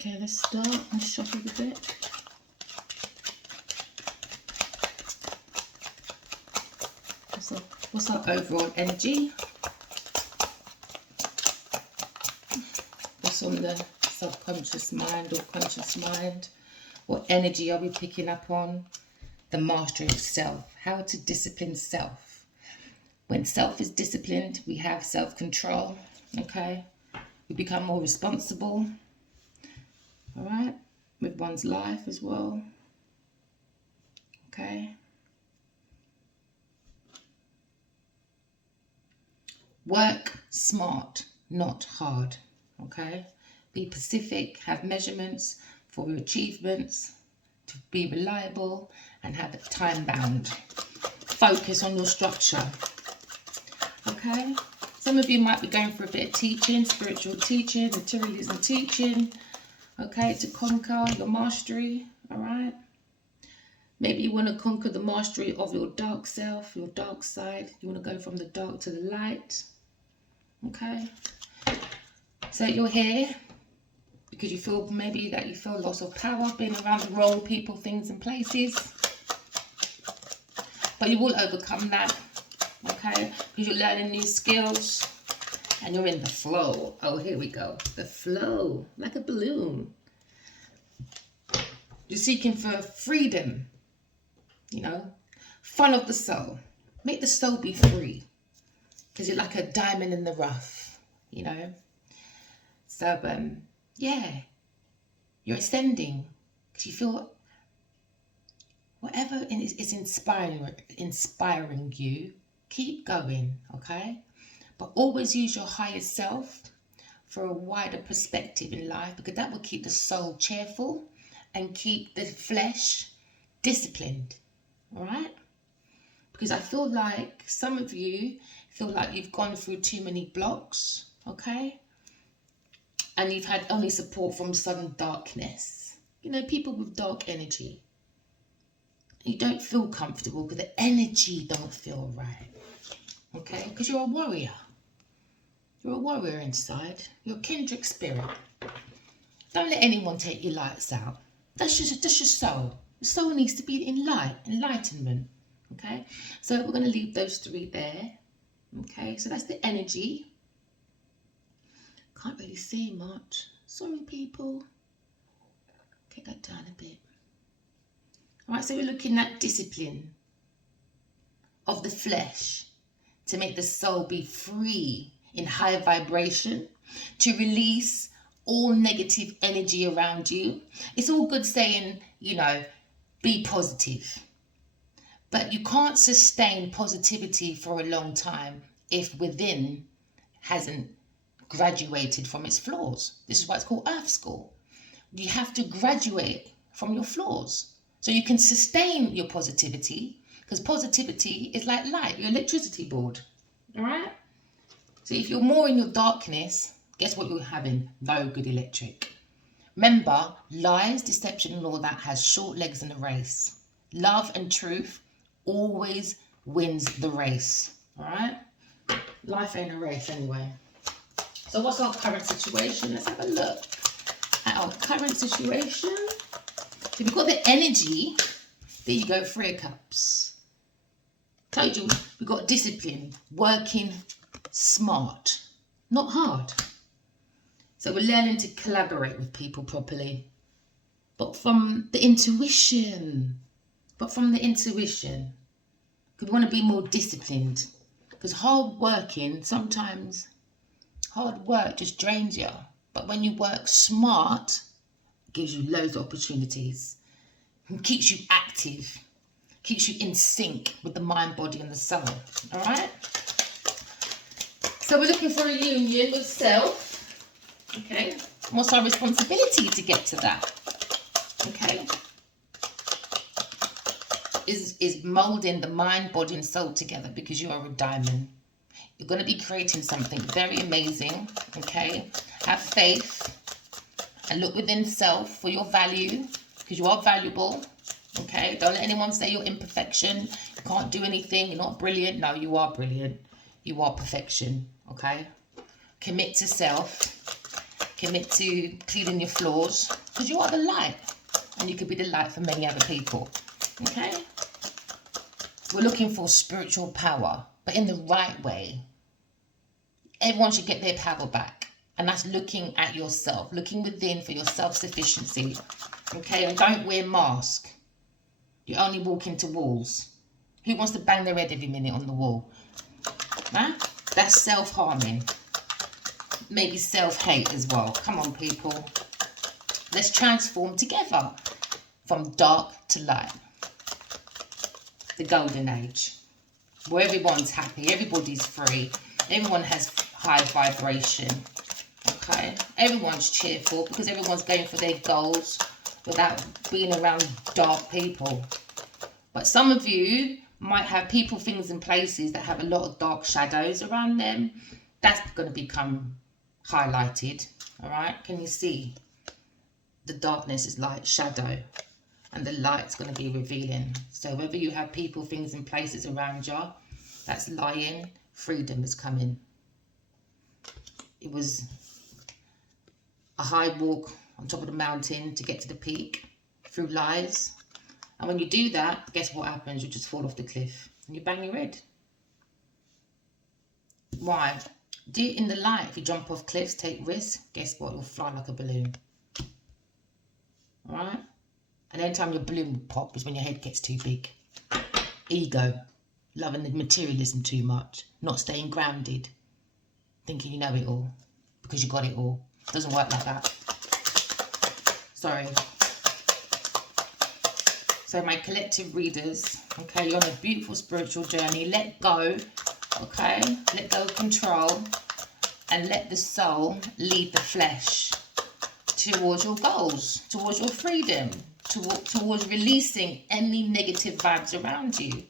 Okay, let's start and shuffle a bit. What's our overall energy? What's on the subconscious mind or conscious mind? What energy are we picking up on? The mastery of self. How to discipline self. When self is disciplined, we have self-control. Okay? We become more responsible. All right? With one's life as well. Okay? Work smart, not hard. Okay? Be specific, have measurements for your achievements, to be reliable, and have it time bound. Focus on your structure. Okay? Some of you might be going for a bit of teaching, spiritual teaching, materialism teaching. Okay, to conquer your mastery. All right? Maybe you want to conquer the mastery of your dark self, your dark side. You want to go from the dark to the light. Okay? So you're here because you feel maybe that you feel loss of power, being around the wrong people, things and places. But you will overcome that. Okay? Because you're learning new skills. And you're in the flow. Oh, here we go. The flow. Like a balloon. You're seeking for freedom. You know. Fun of the soul. Make the soul be free. Because you're like a diamond in the rough. You know. So, yeah. You're ascending. Because you feel whatever is inspiring you. Keep going. Okay. But always use your higher self for a wider perspective in life, because that will keep the soul cheerful and keep the flesh disciplined. All right? Because I feel like some of you feel like you've gone through too many blocks, okay? And you've had only support from sudden darkness. You know, people with dark energy. You don't feel comfortable because the energy don't feel right. Okay? Because you're a warrior. You're a warrior inside. You're a kindred spirit. Don't let anyone take your lights out. That's your soul. The soul needs to be in light, enlightenment. Okay? So we're going to leave those three there. Okay? So that's the energy. Can't really see much. Sorry, people. Get that down a bit. Alright, so we're looking at discipline of the flesh to make the soul be free in high vibration, to release all negative energy around you. It's all good saying, you know, be positive. But you can't sustain positivity for a long time if within hasn't graduated from its flaws. This is why it's called Earth School. You have to graduate from your flaws so you can sustain your positivity, because positivity is like light, your electricity board. All right? So if you're more in your darkness, guess what you're having? No good electric. Remember, lies, deception and all that has short legs in a race. Love and truth always wins the race. All right? Life ain't a race anyway. So what's our current situation? Let's have a look at our current situation. So we've got the energy. There you go, 3 of Cups. Told you, we've got discipline, working smart, not hard. So we're learning to collaborate with people properly, but from the intuition. We want to be more disciplined, because sometimes hard work just drains you. But when you work smart, it gives you loads of opportunities and keeps you active, keeps you in sync with the mind, body and the soul. All right? So we're looking for a union with self. Okay. What's our responsibility to get to that? Okay. Is molding the mind, body and soul together, because you are a diamond. You're going to be creating something very amazing. Okay. Have faith and look within self for your value, because you are valuable. Okay. Don't let anyone say you're imperfection. You can't do anything. You're not brilliant. No, you are brilliant. You are perfection. Okay. Commit to self. Commit to cleaning your floors, because you are the light, and you could be the light for many other people. Okay? We're looking for spiritual power, but in the right way. Everyone should get their power back, and that's looking at yourself, looking within for your self-sufficiency. Okay? And don't wear masks. You only walk into walls. Who wants to bang their head every minute on the wall? Huh? That's self-harming. Maybe self-hate as well. Come on, people. Let's transform together from dark to light. The golden age, where everyone's happy, everybody's free, everyone has high vibration. Okay? Everyone's cheerful because everyone's going for their goals without being around dark people. But some of you might have people, things and places that have a lot of dark shadows around them. That's going to become highlighted. All right? Can you see? The darkness is like shadow, and the light's going to be revealing. So whether you have people, things and places around you that's lying, freedom is coming. It was a high walk on top of the mountain to get to the peak through lies. And when you do that, guess what happens? You just fall off the cliff and you bang your head. Why? Do it in the light. If you jump off cliffs, take risks, guess what? You'll fly like a balloon. Alright? And any time your balloon will pop is when your head gets too big. Ego. Loving the materialism too much. Not staying grounded. Thinking you know it all. Because you got it all. It doesn't work like that. Sorry. So my collective readers, okay, you're on a beautiful spiritual journey. Let go, okay? Let go of control and let the soul lead the flesh towards your goals, towards your freedom, towards releasing any negative vibes around you,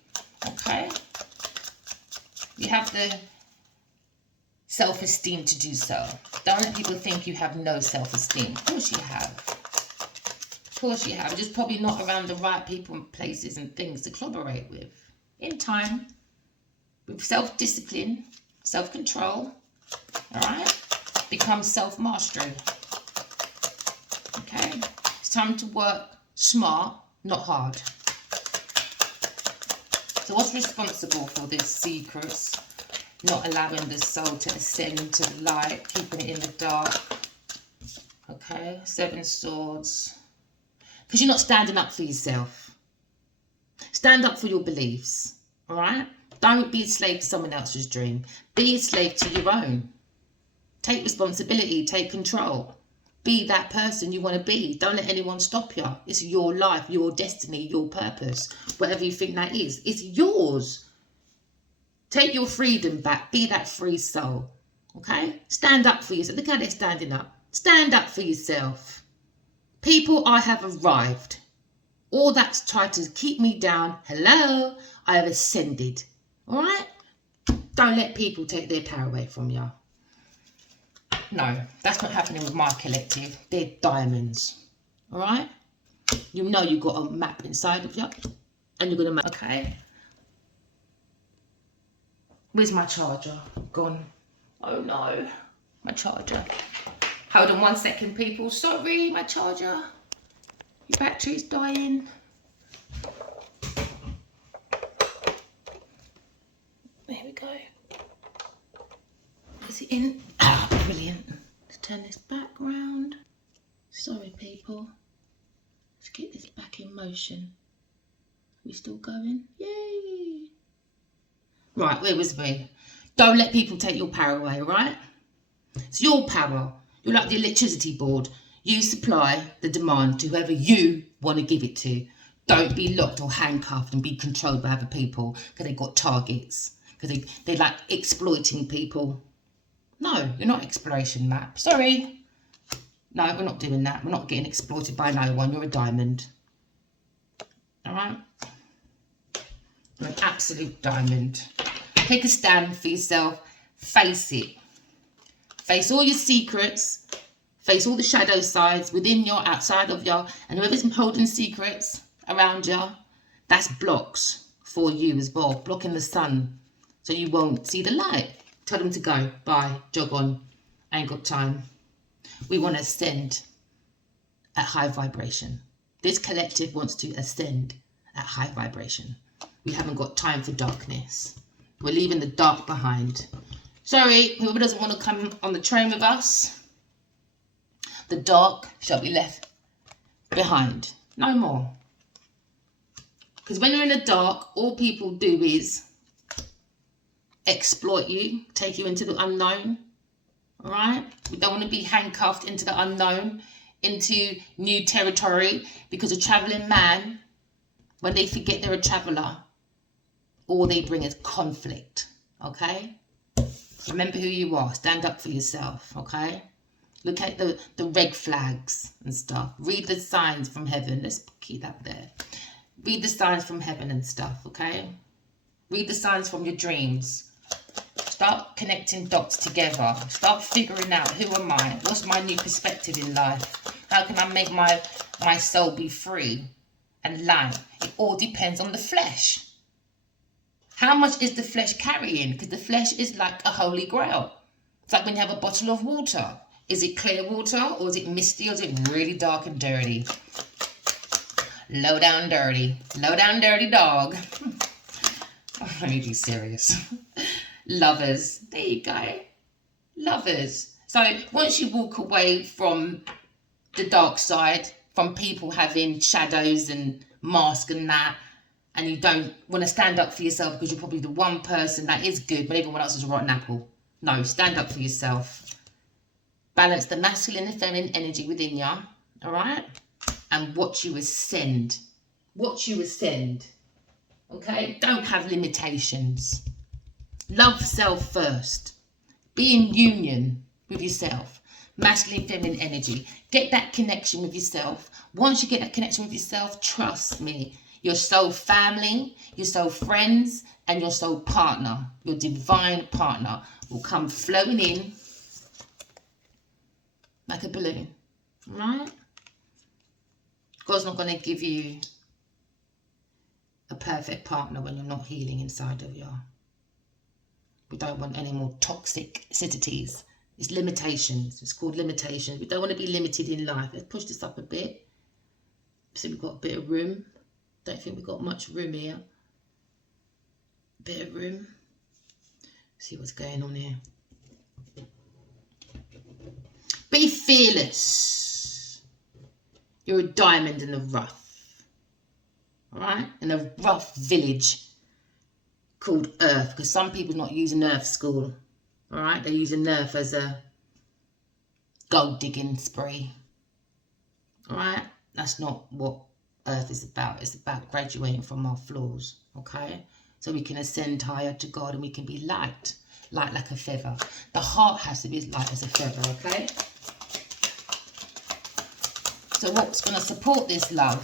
okay? You have the self-esteem to do so. Don't let people think you have no self-esteem. Of course you have. Of course you have. Just probably not around the right people and places and things to collaborate with. In time, with self-discipline, self-control, all right, becomes self-mastery. Okay, it's time to work smart, not hard. So what's responsible for this secrets? Not allowing the soul to ascend into the light, keeping it in the dark. Okay, 7 swords. Because you're not standing up for yourself. Stand up for your beliefs, all right? Don't be a slave to someone else's dream. Be a slave to your own. Take responsibility, take control. Be that person you want to be. Don't let anyone stop you. It's your life, your destiny, your purpose. Whatever you think that is, it's yours. Take your freedom back. Be that free soul, okay? Stand up for yourself. Look how they're standing up. Stand up for yourself. People, I have arrived. All that's tried to keep me down, hello, I have ascended. All right? Don't let people take their power away from you. No, that's not happening with my collective. They're diamonds. All right? You know you've got a map inside of you. And you're going to map. Okay. Where's my charger? Gone. Oh no. My charger. Hold on 1 second, people. Sorry, my charger. Your battery's dying. There we go. Is it in? Ah, brilliant. Let's turn this back round. Sorry, people. Let's get this back in motion. We still going? Yay! Right, where was we? Don't let people take your power away, right? It's your power. You're like the electricity board. You supply the demand to whoever you want to give it to. Don't be locked or handcuffed and be controlled by other people because they've got targets. Because they like exploiting people. No, you're not exploration map. Sorry. No, we're not doing that. We're not getting exploited by no one. You're a diamond. All right? You're an absolute diamond. Take a stand for yourself. Face it. Face all your secrets. Face all the shadow sides within you, outside of you. And whoever's holding secrets around you, that's blocks for you as well. Blocking the sun so you won't see the light. Tell them to go. Bye. Jog on. I ain't got time. We want to ascend at high vibration. This collective wants to ascend at high vibration. We haven't got time for darkness. We're leaving the dark behind. Sorry, whoever doesn't want to come on the train with us, the dark shall be left behind. No more. Because when you're in the dark, all people do is exploit you, take you into the unknown. All right? We don't want to be handcuffed into the unknown, into new territory, because a traveling man, when they forget they're a traveler, all they bring is conflict. Okay? Remember who you are. Stand up for yourself. Okay? Look at the red flags and stuff. Read the signs from heaven. Let's keep that there. Read the signs from heaven and stuff. Okay? Read the signs from your dreams. Start connecting dots together. Start figuring out, who am I? What's my new perspective in life? How can I make my soul be free and light? It all depends on the flesh. How much is the flesh carrying? Because the flesh is like a holy grail. It's like when you have a bottle of water. Is it clear water, or is it misty, or is it really dark and dirty? Low down dirty. Low down dirty dog. Let me be serious. Lovers. There you go. Lovers. So once you walk away from the dark side, from people having shadows and masks and that, and you don't want to stand up for yourself because you're probably the one person that is good when everyone else is a rotten apple. No, stand up for yourself. Balance the masculine and feminine energy within you, all right? And watch you ascend. Watch you ascend, okay? Don't have limitations. Love self first. Be in union with yourself. Masculine, feminine energy. Get that connection with yourself. Once you get that connection with yourself, trust me, your soul family, your soul friends, and your soul partner, your divine partner, will come flowing in like a balloon, right? God's not going to give you a perfect partner when you're not healing inside of you. We don't want any more toxicities. It's limitations. It's called limitations. We don't want to be limited in life. Let's push this up a bit. So we've got a bit of room. Don't think we've got much room here. A bit of room. See what's going on here. Be fearless. You're a diamond in the rough. All right? In a rough village called Earth, because some people are not using Earth school. All right? They're using Earth as a gold digging spree. All right? That's not what Earth is about. It's about graduating from our flaws. Okay? So we can ascend higher to God and we can be light like a feather. The heart has to be as light as a feather. Okay? So what's going to support this love?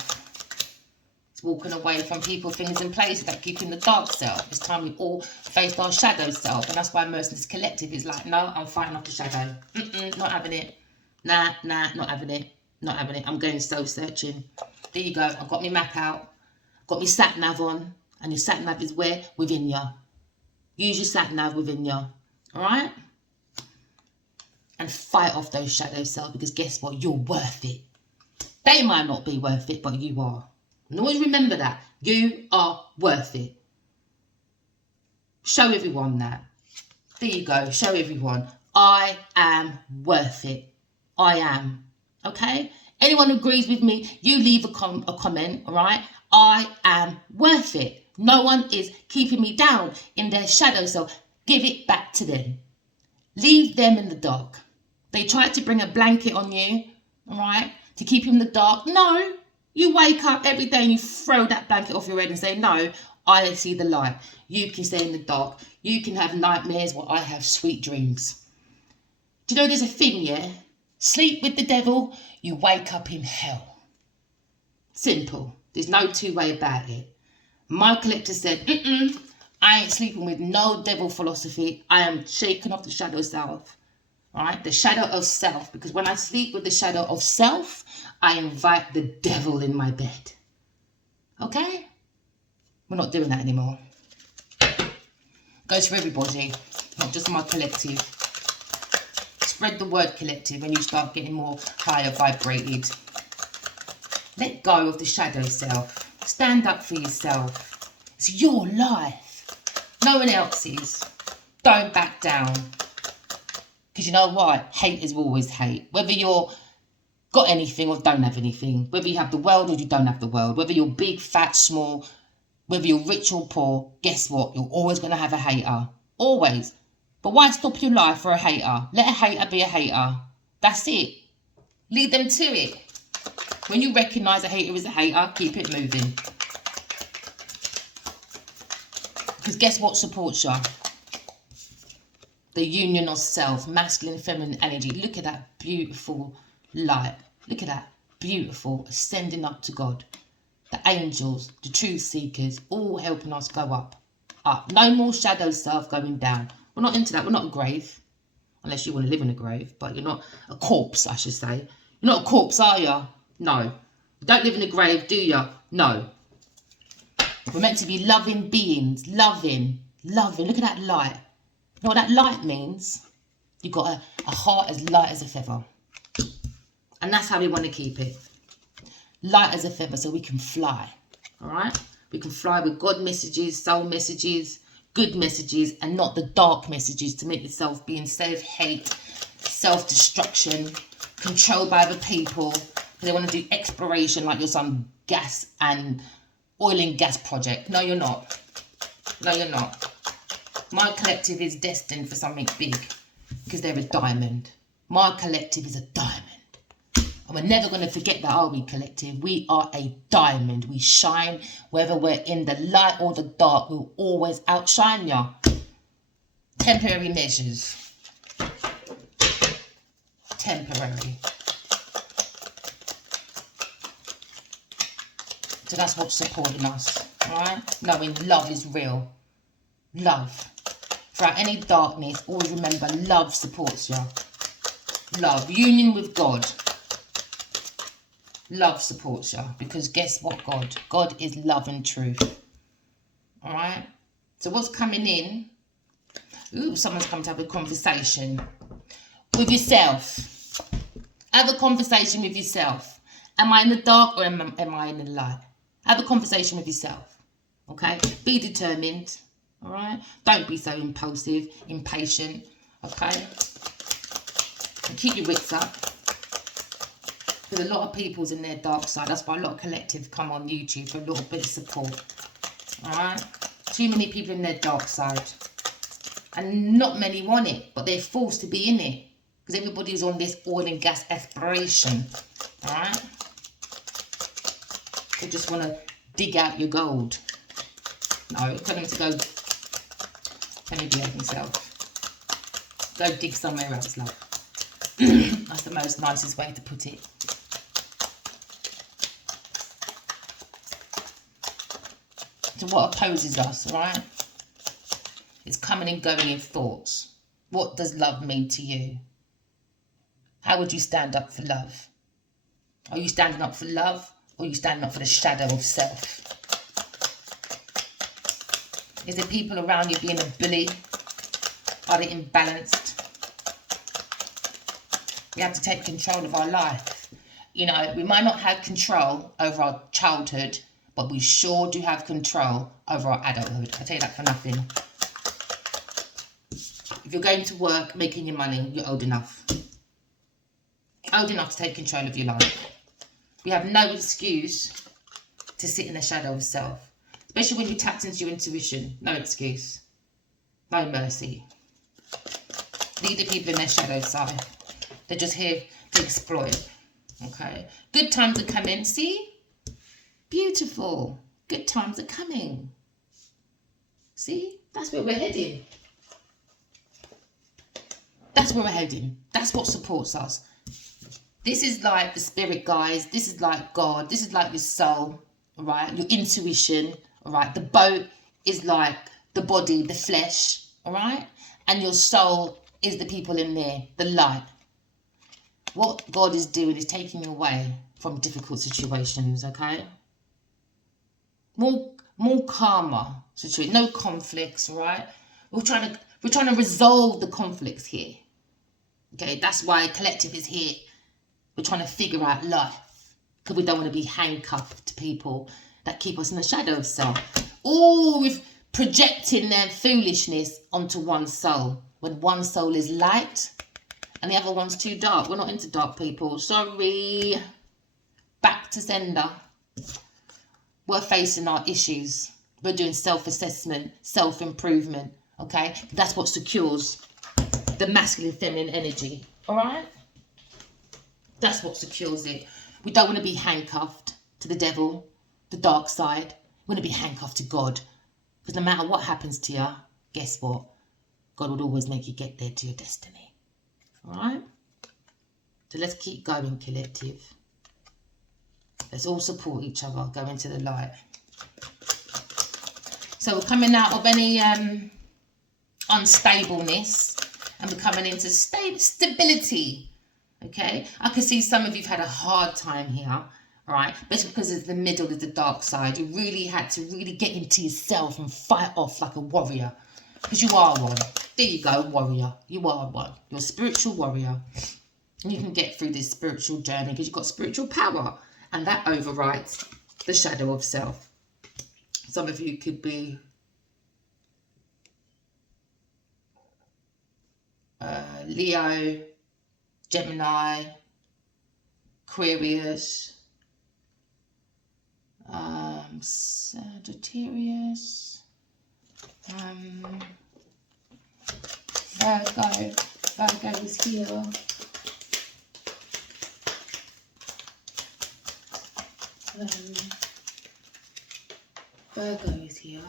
It's walking away from people, things and places that keep in the dark self. It's time we all faced our shadow self. And that's why most of this collective is like, no, I'm fighting off the shadow. Not having it. Nah, not having it. Not having it. I'm going soul searching. There you go. I've got my map out. Got my sat nav on. And your sat nav is where? Within you. Use your sat nav within you. Alright? And fight off those shadow self, because guess what? You're worth it. They might not be worth it, but you are. And always remember that. You are worth it. Show everyone that. There you go. Show everyone. I am worth it. I am. Okay? Anyone who agrees with me, you leave a comment, all right? I am worth it. No one is keeping me down in their shadow, so give it back to them. Leave them in the dark. They tried to bring a blanket on you, all right, to keep you in the dark. No, you wake up every day and you throw that blanket off your head and say, no, I see the light. You can stay in the dark. You can have nightmares while I have sweet dreams. Do you know there's a thing, yeah? Sleep with the devil, you wake up in hell. Simple. There's no two way about it. My collector said, I ain't sleeping with no devil philosophy. I am shaking off the shadow self. All right, the shadow of self. Because when I sleep with the shadow of self, I invite the devil in my bed. Okay? We're not doing that anymore. Goes for everybody, not just my collective. Spread the word, collective, when you start getting more higher vibrated. Let go of the shadow self. Stand up for yourself. It's your life. No one else's. Don't back down. Because you know what? Hate is always hate. Whether you're got anything or don't have anything. Whether you have the world or you don't have the world. Whether you're big, fat, small. Whether you're rich or poor. Guess what? You're always going to have a hater. Always. But why stop your life for a hater? Let a hater be a hater. That's it. Lead them to it. When you recognise a hater is a hater, keep it moving. Because guess what supports you? The union of self, masculine, feminine energy. Look at that beautiful light. Look at that beautiful ascending up to God. The angels, the truth seekers, all helping us go up. Up. No more shadow self going down. We're not into that. We're not a grave. Unless you want to live in a grave. But you're not a corpse, I should say. You're not a corpse, are you? No. You don't live in a grave, do you? No. We're meant to be loving beings. Loving. Loving. Look at that light. You know what that light means? You've got a heart as light as a feather. And that's how we want to keep it. Light as a feather so we can fly. Alright? We can fly with God messages, soul messages, good messages, and not the dark messages to make yourself being self-hate, self-destruction, controlled by other people. They want to do exploration like you're some gas and oil and gas project. No, you're not. No, you're not. My collective is destined for something big because they're a diamond. My collective is a diamond. And we're never going to forget that, are we, collective? We are a diamond. We shine. Whether we're in the light or the dark, we'll always outshine you. Temporary measures. Temporary. So that's what's supporting us, alright? Knowing love is real. Love. Throughout any darkness, always remember love supports you. Love. Union with God. Love supports you. Because guess what, God? God is love and truth. Alright? So what's coming in? Ooh, someone's come to have a conversation with yourself. Have a conversation with yourself. Am I in the dark or am I in the light? Have a conversation with yourself. Okay? Be determined. Alright? Don't be so impulsive, impatient. Okay? And keep your wits up. Because a lot of people's in their dark side. That's why a lot of collectives come on YouTube for a little bit of support. Alright? Too many people in their dark side. And not many want it. But they're forced to be in it. Because everybody's on this oil and gas exploration. Alright? They just want to dig out your gold. No, tell them to go. Let me behave myself. Go dig somewhere else, love. That's the most nicest way to put it. So what opposes us, right? It's coming and going in thoughts. What does love mean to you? How would you stand up for love? Are you standing up for love? Or are you standing up for the shadow of self? Is there people around you being a bully? Are they imbalanced? We have to take control of our life. You know, we might not have control over our childhood, but we sure do have control over our adulthood. I tell you that for nothing. If you're going to work, making your money, you're old enough. Old enough to take control of your life. We have no excuse to sit in the shadow of self. Especially when you tapped into your intuition. No excuse. No mercy. Leave the people in their shadow side. They're just here to exploit. Okay. Good times are coming. See? Beautiful. Good times are coming. See? That's where we're heading. That's where we're heading. That's what supports us. This is like the spirit, guys. This is like God. This is like your soul. All right? Your intuition. All right? The boat is like the body, the flesh. All right? And your soul is the people in there, the light. What God is doing is taking you away from difficult situations, okay? More calmer situation, no conflicts, right? We're trying to resolve the conflicts here. Okay, that's why collective is here. We're trying to figure out life because we don't want to be handcuffed to people that keep us in the shadow of self. All with projecting their foolishness onto one soul. When one soul is light and the other one's too dark. We're not into dark people. Sorry. Back to sender. We're facing our issues. We're doing self-assessment, self-improvement. Okay? That's what secures the masculine feminine energy. Alright? That's what secures it. We don't want to be handcuffed to the devil, the dark side. We want to be handcuffed to God. Because no matter what happens to you, guess what? God will always make you get there to your destiny. Alright? So let's keep going, collective. Let's all support each other, go into the light. So we're coming out of any unstableness and we're coming into stability. Okay? I can see some of you've had a hard time here. Alright? But it's because it's the middle of the dark side. You really had to really get into yourself and fight off like a warrior. Because you are one. There you go, warrior. You are one. You're a spiritual warrior. And you can get through this spiritual journey because you've got spiritual power. And that overrides the shadow of self. Some of you could be Leo, Gemini, Aquarius, Sagittarius, Virgo is here. Virgo is here.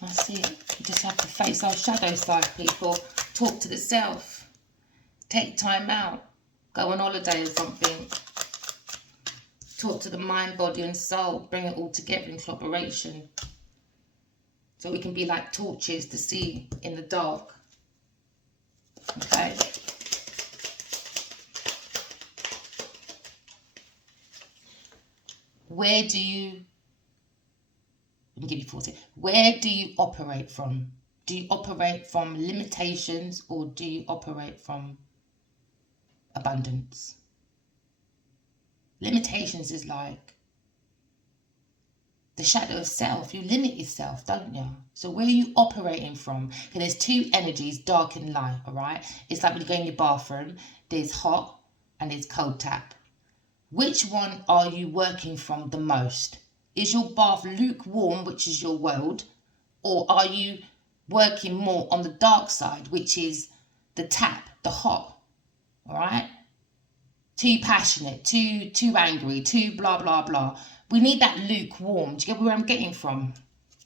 That's it. You just have to face our shadow side, people. Talk to the self. Take time out. Go on holiday or something. Talk to the mind, body and soul. Bring it all together in collaboration. So we can be like torches to see in the dark. Okay? Where do you, let me give you 40. Where do you operate from? Do you operate from limitations or do you operate from abundance? Limitations is like the shadow of self. You limit yourself, don't you? So where are you operating from? Because there's two energies, dark and light, all right? It's like when you go in your bathroom, there's hot and there's cold tap. Which one are you working from the most? Is your bath lukewarm, which is your world? Or are you working more on the dark side, which is the tap, the hot? All right? Too passionate, too angry, too blah, blah, blah. We need that lukewarm. Do you get where I'm getting from?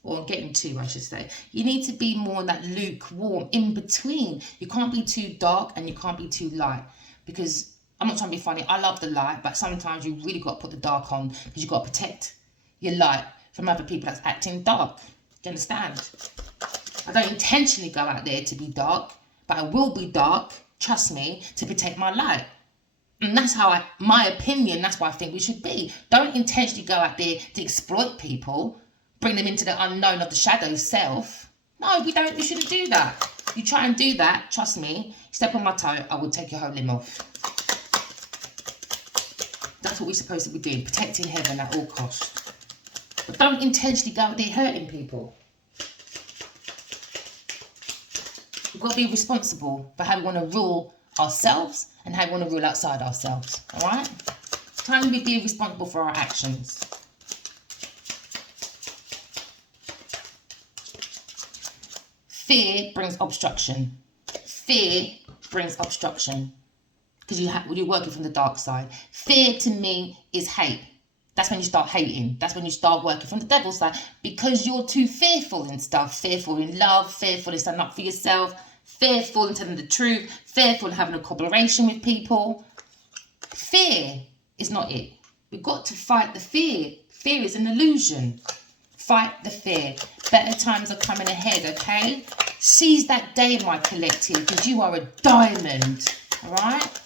Or I'm getting to, I should say. You need to be more in that lukewarm, in between. You can't be too dark and you can't be too light. Because I'm not trying to be funny. I love the light, but sometimes you really got to put the dark on because you've got to protect your light from other people that's acting dark. Do you understand? I don't intentionally go out there to be dark, but I will be dark, trust me, to protect my light. And that's how my opinion, that's what I think we should be. Don't intentionally go out there to exploit people, bring them into the unknown of the shadow self. No, we shouldn't do that. You try and do that, trust me, step on my toe, I will take your whole limb off. That's what we're supposed to be doing, protecting heaven at all costs. But don't intentionally go out there hurting people. We've got to be responsible for how we want to rule ourselves and how we want to rule outside ourselves. All right? Time to be responsible for our actions. Fear brings obstruction. Fear brings obstruction. Because you're working from the dark side. Fear to me is hate. That's when you start hating. That's when you start working from the devil's side. Because you're too fearful in stuff. Fearful in love. Fearful in standing up for yourself. Fearful in telling the truth. Fearful in having a collaboration with people. Fear is not it. We've got to fight the fear. Fear is an illusion. Fight the fear. Better times are coming ahead, okay? Seize that day, my collective, because you are a diamond. All right?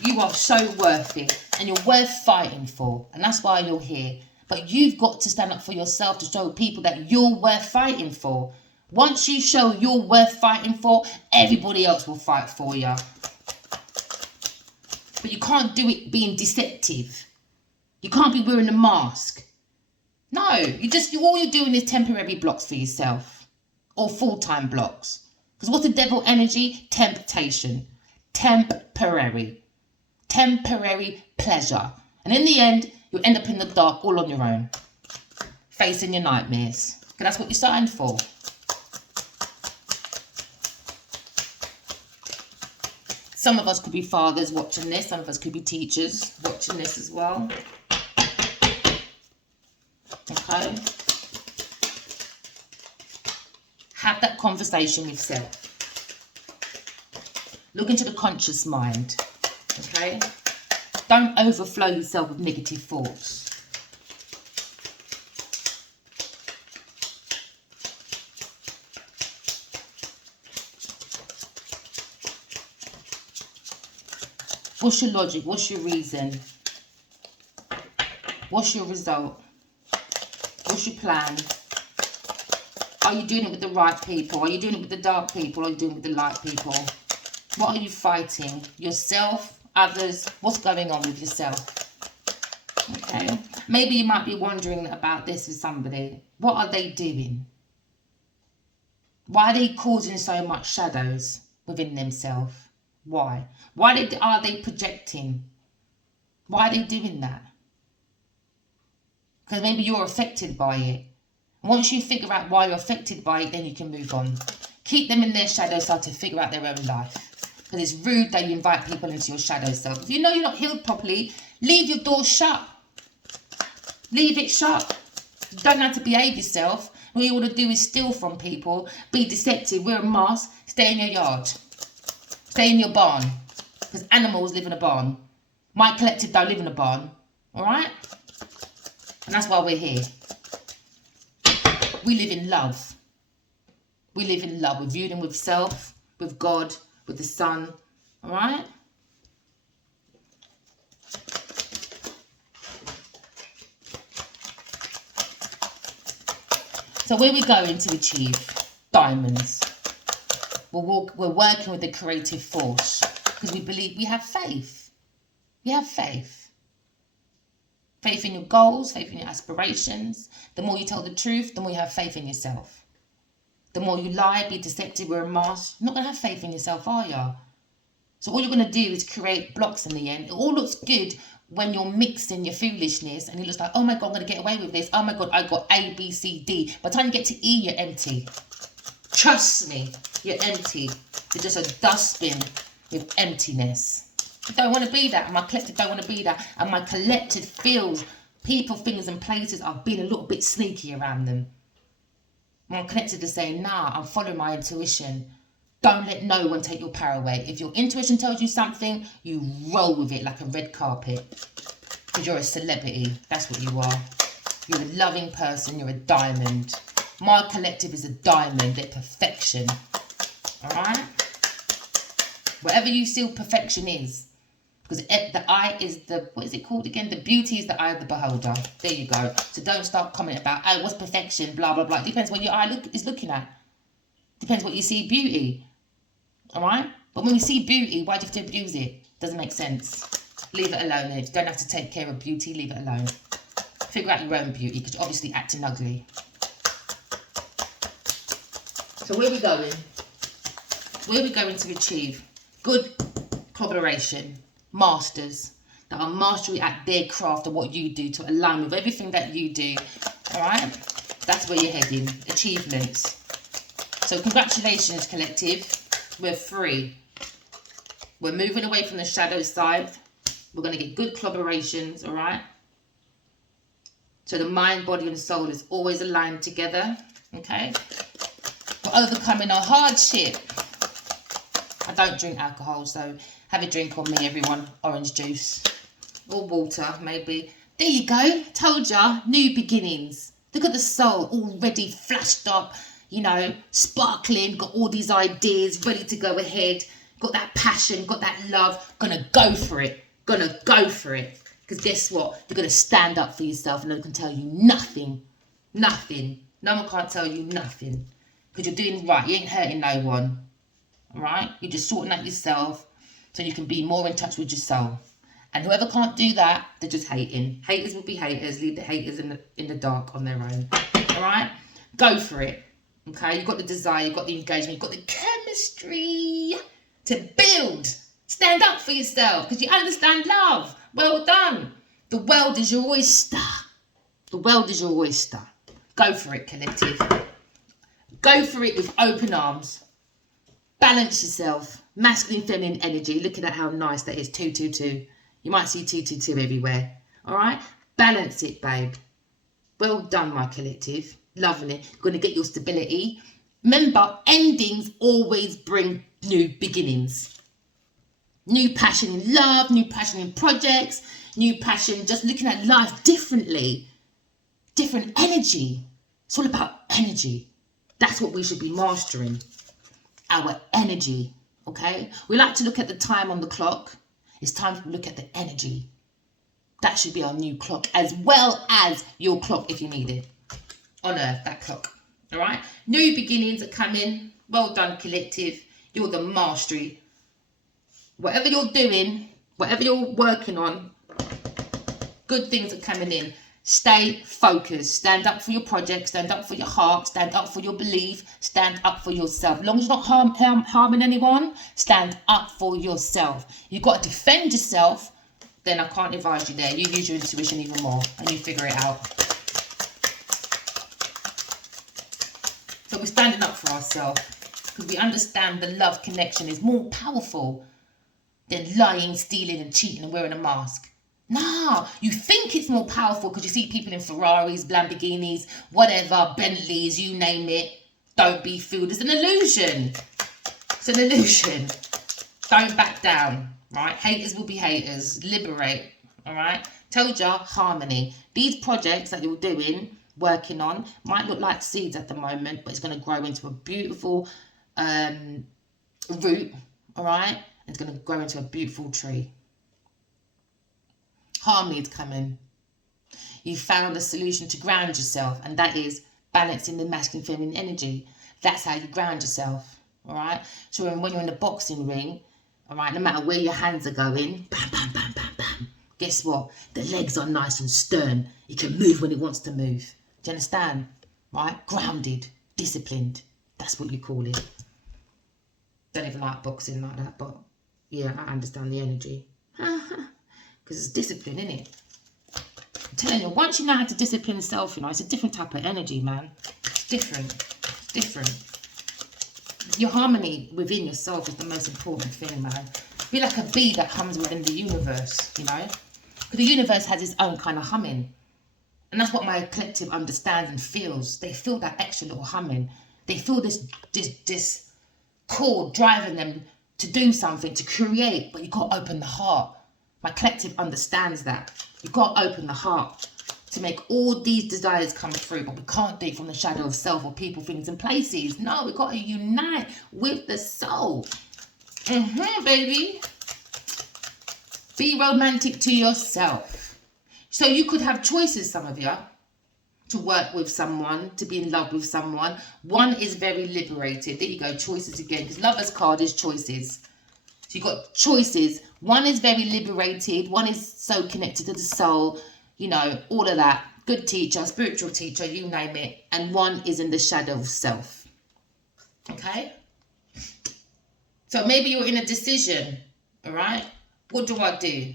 You are so worth it and you're worth fighting for, and that's why you're here. But you've got to stand up for yourself to show people that you're worth fighting for. Once you show you're worth fighting for, everybody else will fight for you. But you can't do it being deceptive. You can't be wearing a mask. No, all you're doing is temporary blocks for yourself. Or full-time blocks. Because what's the devil energy? Temptation. Temporary pleasure. And in the end, you'll end up in the dark all on your own. Facing your nightmares. Because that's what you signed for. Some of us could be fathers watching this. Some of us could be teachers watching this as well. Okay. Have that conversation with self. Look into the conscious mind. Okay. Don't overflow yourself with negative thoughts. What's your logic? What's your reason? What's your result? What's your plan? Are you doing it with the right people? Are you doing it with the dark people? Or are you doing it with the light people? What are you fighting? Yourself? Others? What's going on with yourself? Okay. Maybe you might be wondering about this with somebody. What are they doing? Why are they causing so much shadows within themselves? Why? Why are they projecting? Why are they doing that? Because maybe you're affected by it. Once you figure out why you're affected by it, then you can move on. Keep them in their shadow self to figure out their own life. Because it's rude that you invite people into your shadow self. If you know you're not healed properly, leave your door shut. Leave it shut. You don't have to behave yourself. All you want to do is steal from people, be deceptive, wear a mask, stay in your yard. Stay in your barn. Because animals live in a barn. My collective don't live in a barn. Alright? And that's why we're here. We live in love. We live in love. We're viewed with self, with God, with the sun. Alright? So where are we going to achieve? Diamonds. We're working with the creative force. Because we believe, we have faith. We have faith. Faith in your goals, faith in your aspirations. The more you tell the truth, the more you have faith in yourself. The more you lie, be deceptive, wear a mask, you're not going to have faith in yourself, are you? So all you're going to do is create blocks in the end. It all looks good when you're mixing your foolishness and it looks like, oh my God, I'm going to get away with this. Oh my God, I got A, B, C, D. By the time you get to E, you're empty. Trust me, you're empty. You're just a dustbin with emptiness. I don't want to be that, and my collective don't want to be that, and my collective feels people, things and places I've been a little bit sneaky around them. My collective is saying, nah, I'm following my intuition. Don't let no one take your power away. If your intuition tells you something, you roll with it like a red carpet. Because you're a celebrity. That's what you are. You're a loving person. You're a diamond. My collective is a diamond. They're perfection. Alright? Whatever you feel perfection is. Because the eye is the, what is it called again? The beauty is the eye of the beholder. There you go. So don't start commenting about, oh, what's perfection, blah, blah, blah. It depends what your eye is looking at. Depends what you see beauty. Alright? But when you see beauty, why do you have to abuse it? Doesn't make sense. Leave it alone. If you don't have to take care of beauty, leave it alone. Figure out your own beauty, because you're obviously acting ugly. So where are we going? Where are we going to achieve? Good collaboration. Masters that are mastery at their craft of what you do to align with everything that you do. Alright? That's where you're heading. Achievements. So congratulations, collective. We're free. We're moving away from the shadow side. We're going to get good collaborations, alright? So the mind, body and soul is always aligned together. Okay? We're overcoming our hardship. I don't drink alcohol, so have a drink on me, everyone. Orange juice. Or water, maybe. There you go. Told ya. New beginnings. Look at the soul already flashed up, you know, sparkling, got all these ideas, ready to go ahead. Got that passion, got that love. Gonna go for it. Gonna go for it. Because guess what? You're gonna stand up for yourself and no one can tell you nothing. Nothing. No one can't tell you nothing. Because you're doing right. You ain't hurting no one. All right? You're just sorting out yourself so you can be more in touch with your soul. And whoever can't do that, they're just hating. Haters will be haters. Leave the haters in the dark on their own. All right? Go for it. Okay? You've got the desire. You've got the engagement. You've got the chemistry to build. Stand up for yourself because you understand love. Well done. The world is your oyster. The world is your oyster. Go for it, collective. Go for it with open arms. Balance yourself. Masculine, feminine energy. Look at that, how nice that is. 222. You might see 222 everywhere. All right? Balance it, babe. Well done, my collective. Loving it. You're going to get your stability. Remember, endings always bring new beginnings. New passion in love, new passion in projects, new passion just looking at life differently. Different energy. It's all about energy. That's what we should be mastering. Our energy. Okay? We like to look at the time on the clock. It's time to look at the energy. That should be our new clock, as well as your clock if you need it. On Earth, that clock. All right? New beginnings are coming. Well done, collective. You're the mastery. Whatever you're doing, whatever you're working on, good things are coming in. Stay focused. Stand up for your project. Stand up for your heart. Stand up for your belief. Stand up for yourself. As long as you're not harming anyone, stand up for yourself. You've got to defend yourself. Then I can't advise you there. You use your intuition even more and you figure it out. So we're standing up for ourselves because we understand the love connection is more powerful than lying, stealing and cheating and wearing a mask. Nah, you think it's more powerful because you see people in Ferraris, Lamborghinis, whatever, Bentleys, you name it. Don't be fooled. It's an illusion. It's an illusion. Don't back down, right? Haters will be haters. Liberate, all right? Told ya, harmony. These projects that you're doing, working on, might look like seeds at the moment, but it's going to grow into a beautiful root, all right? It's going to grow into a beautiful tree. Harmony is coming. You found a solution to ground yourself, and that is balancing the masculine feminine energy. That's how you ground yourself, all right? So when you're in the boxing ring, all right, no matter where your hands are going, bam, bam, bam, bam, bam, guess what? The legs are nice and stern. It can move when it wants to move. Do you understand? Right? Grounded, disciplined. That's what you call it. Don't even like boxing like that, but yeah, I understand the energy. Because it's discipline, isn't it? I'm telling you, once you know how to discipline yourself, you know, it's a different type of energy, man. It's different. It's different. Your harmony within yourself is the most important thing, man. Be like a bee that hums within the universe, you know? Because the universe has its own kind of humming. And that's what my collective understands and feels. They feel that extra little humming. They feel this chord driving them to do something, to create, but you've got to open the heart. My collective understands that. You've got to open the heart to make all these desires come through, but we can't do it from the shadow of self or people, things and places. No, we've got to unite with the soul. Baby. Be romantic to yourself. So you could have choices, some of you, to work with someone, to be in love with someone. One is very liberated. There you go, choices again, because Lover's card is choices. So you've got choices. One is very liberated. One is so connected to the soul, you know, all of that. Good teacher, spiritual teacher, you name it. And one is in the shadow of self. Okay? So maybe you're in a decision, all right? What do I do?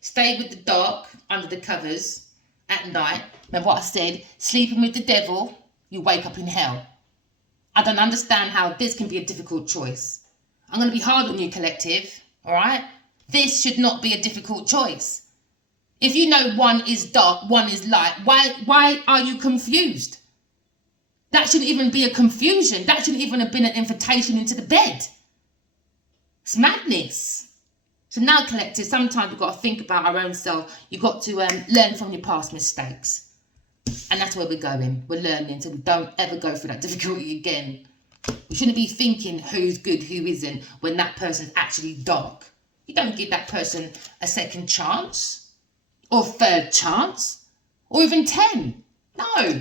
Stay with the dark, under the covers, at night. Remember what I said? Sleeping with the devil, you wake up in hell. I don't understand how this can be a difficult choice. I'm going to be hard on you, collective, all right? This should not be a difficult choice. If you know one is dark, one is light, why are you confused? That shouldn't even be a confusion. That shouldn't even have been an invitation into the bed. It's madness. So now, collective, sometimes we've got to think about our own self. You've got to learn from your past mistakes. And that's where we're going. We're learning so we don't ever go through that difficulty again. We shouldn't be thinking who's good, who isn't, when that person's actually dark. You don't give that person a second chance, or third chance, or even 10. No.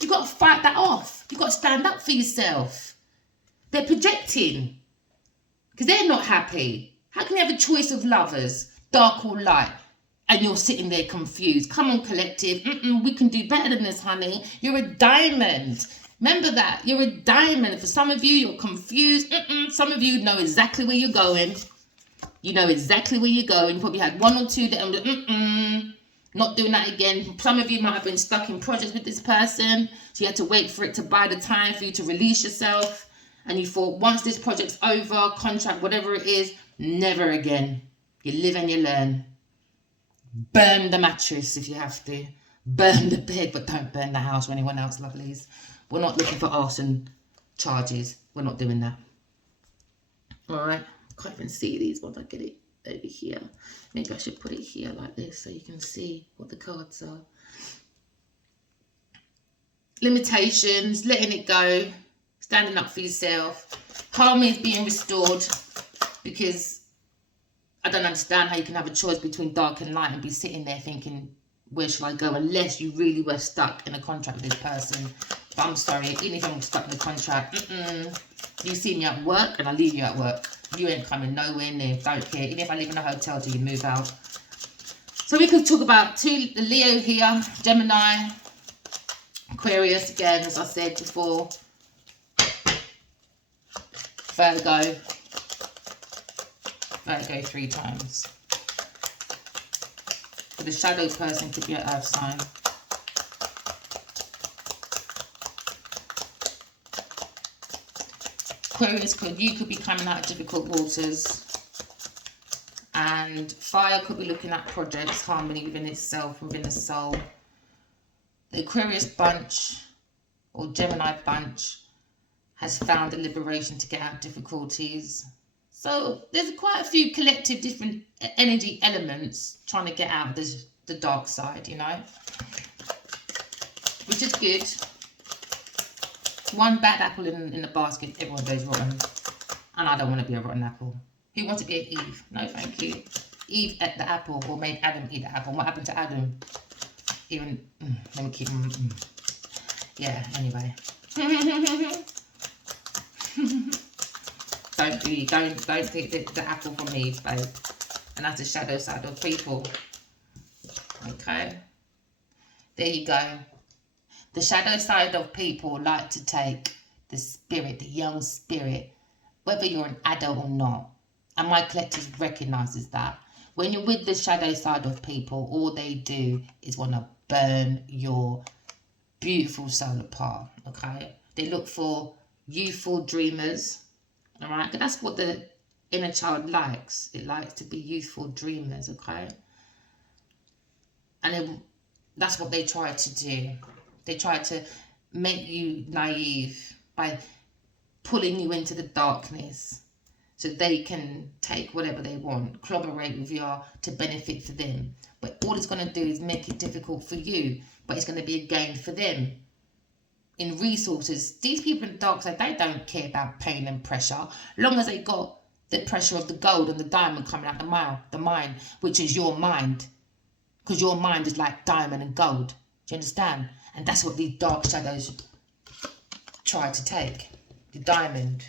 You you've got to fight that off. You've got to stand up for yourself. They're projecting because they're not happy. How can you have a choice of lovers, dark or light, and you're sitting there confused? Come on, collective. We can do better than this, honey. You're a diamond. Remember that. You're a diamond. For some of you, you're confused. Some of you know exactly where you're going. You know exactly where you're going. You probably had one or two that not doing that again. Some of you might have been stuck in projects with this person, so you had to wait for it to buy the time for you to release yourself. And you thought, once this project's over, contract, whatever it is, never again. You live and you learn. Burn the mattress if you have to. Burn the bed, but don't burn the house or anyone else, lovelies. We're not looking for arson charges. We're not doing that. All right. I can't even see these ones. I get it over here. Maybe I should put it here like this so you can see what the cards are. Limitations, letting it go, standing up for yourself. Harmony is being restored because I don't understand how you can have a choice between dark and light and be sitting there thinking, where should I go? Unless you really were stuck in a contract with this person. But I'm sorry, even if I'm stuck in a contract, you see me at work and I leave you at work. You ain't coming nowhere near, don't care. Even if I live in a hotel till you move out. So we could talk about Leo here, Gemini, Aquarius again, as I said before. Virgo 3 times. But the shadow person could be an earth sign. Aquarius you could be coming out of difficult waters. And fire could be looking at projects, harmony within itself, within the soul. The Aquarius bunch or Gemini bunch has found a liberation to get out of difficulties. So there's quite a few collective different energy elements trying to get out of the dark side, you know, which is good. One bad apple in the basket, everyone goes rotten. And I don't want to be a rotten apple. Who wants to be an Eve? No, thank you. Eve ate the apple or made Adam eat the apple. What happened to Adam? Even, let me keep, yeah, anyway. Don't take the apple from me, babe. And that's the shadow side of people. Okay. There you go. The shadow side of people like to take the spirit, the young spirit, whether you're an adult or not. And my collective recognises that. When you're with the shadow side of people, all they do is want to burn your beautiful soul apart, okay? They look for youthful dreamers, all right? Because that's what the inner child likes. It likes to be youthful dreamers, okay? And then that's what they try to do. They try to make you naive by pulling you into the darkness so they can take whatever they want, collaborate with you to benefit for them. But all it's going to do is make it difficult for you, but it's going to be a gain for them. In resources, these people in the dark side, they don't care about pain and pressure, long as they got the pressure of the gold and the diamond coming out the mine, which is your mind. Because your mind is like diamond and gold. Do you understand? And that's what these dark shadows try to take. The diamond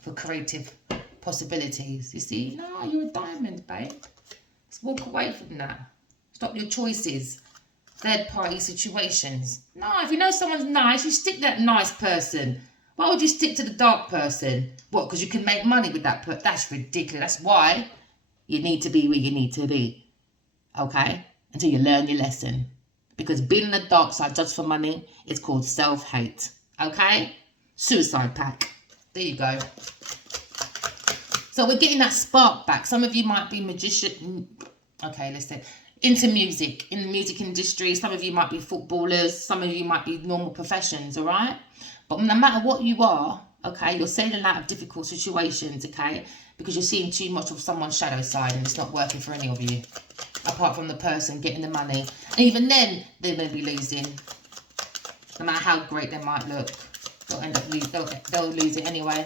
for creative possibilities. You see? No, you're a diamond, babe. Let's walk away from that. Stop your choices. Third party situations. No, if you know someone's nice, you stick to that nice person. Why would you stick to the dark person? What, because you can make money with that person? That's ridiculous. That's why you need to be where you need to be. Okay? Until you learn your lesson. Because being in the dark side just for money is called self-hate. Okay? Suicide pact. There you go. So we're getting that spark back. Some of you might be magician. Okay, let's say into music, in the music industry. Some of you might be footballers. Some of you might be normal professions, all right? But no matter what you are, okay, you're sailing out of difficult situations, okay? Because you're seeing too much of someone's shadow side and it's not working for any of you. Apart from the person getting the money. And even then, they're going to be losing. No matter how great they might look. They'll end up they'll lose it anyway.